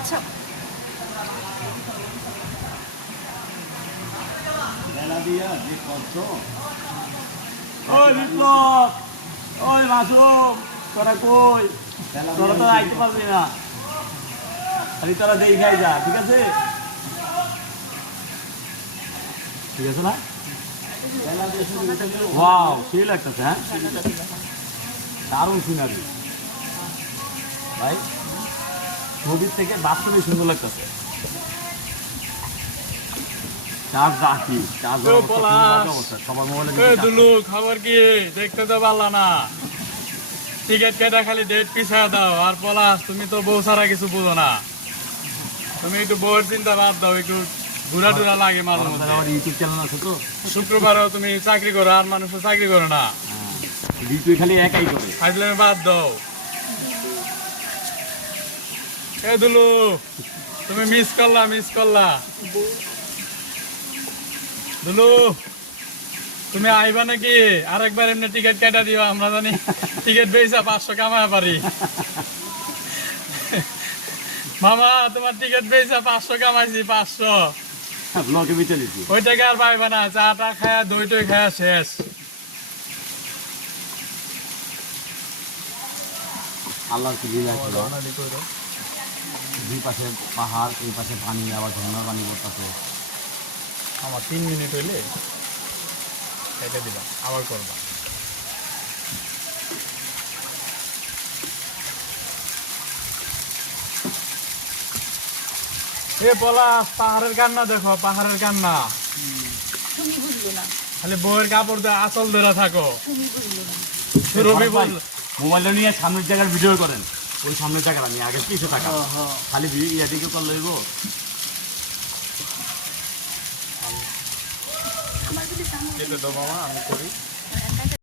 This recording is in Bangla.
আচ্ছা ওই বিপ্লব, ওই মাসুম, তোরা কই? তোরা তো আইতে পারবি না, খালি তোরা দেখাই যা, ঠিক আছে? ঠিক আছে না? ওয়াও, সেই লাগতেছে। হ্যাঁ, দারুণ সিনারি ভাই, ছবির থেকে বাস্তবে সুন্দর লাগতেছে। খবর কি দেখতে তো পারলা না? টিকিট কেটে খালি ডেট পিছায় দাও। আর পলাশ, তুমি তো বউ ছাড়া কিছু বুঝো না। তুমি একটু বউয়ের চিন্তা বাদ দাও, একটু ঘুরা টুরা লাগে মাঝে মধ্যে। ইউটিউব চ্যানেল আছে তো, শুক্রবারও তুমি চাকরি করো, আর মানুষ তো চাকরি করে না। তুই খালি একাই করে। খাইলে বাদ দাও। এ দুলু, তুমি মিস করলা। দুলু, তুমি আইবা নাকি? আরেকবার এমনি টিকিট কেটে দিও, আমরা জানি টিকিট বেচা 500 কামায় পারি। মামা, তোমার টিকিট বেচা 500 কামাইছি, 500। ব্লগে বেঁচে দিচ্ছি। ওই টাকা আর পাইবা না, চাটা খায়া দইটই খায়া শেষ। আল্লাহর কি লীলা ছিল। দুই পাশে পাহাড়, এই পাশে পানি, আবার ঝর্ণার পানি পড়তেছে। আমার 3 মিনিট হইলে কেটে দিবা, আবার করবা। এ পলাশ, পাহাড়ের কান্না দেখো, পাহাড়ের কান্না। তুমি বুঝলো না, খালি বউয়ের কাপড় দিয়ে আঁচল ধরে থাকো। তুমি বুঝলো না। রবি বল, মোবাইলটা নিয়ে সামনের জায়গার ভিডিও করেন, ওই সামনের জায়গার আমি আগে কিছু টাকা খালি ইয়াদিকে করলে হইব। আমার যদি সামনে কেটে দাও মামা, আমি করি।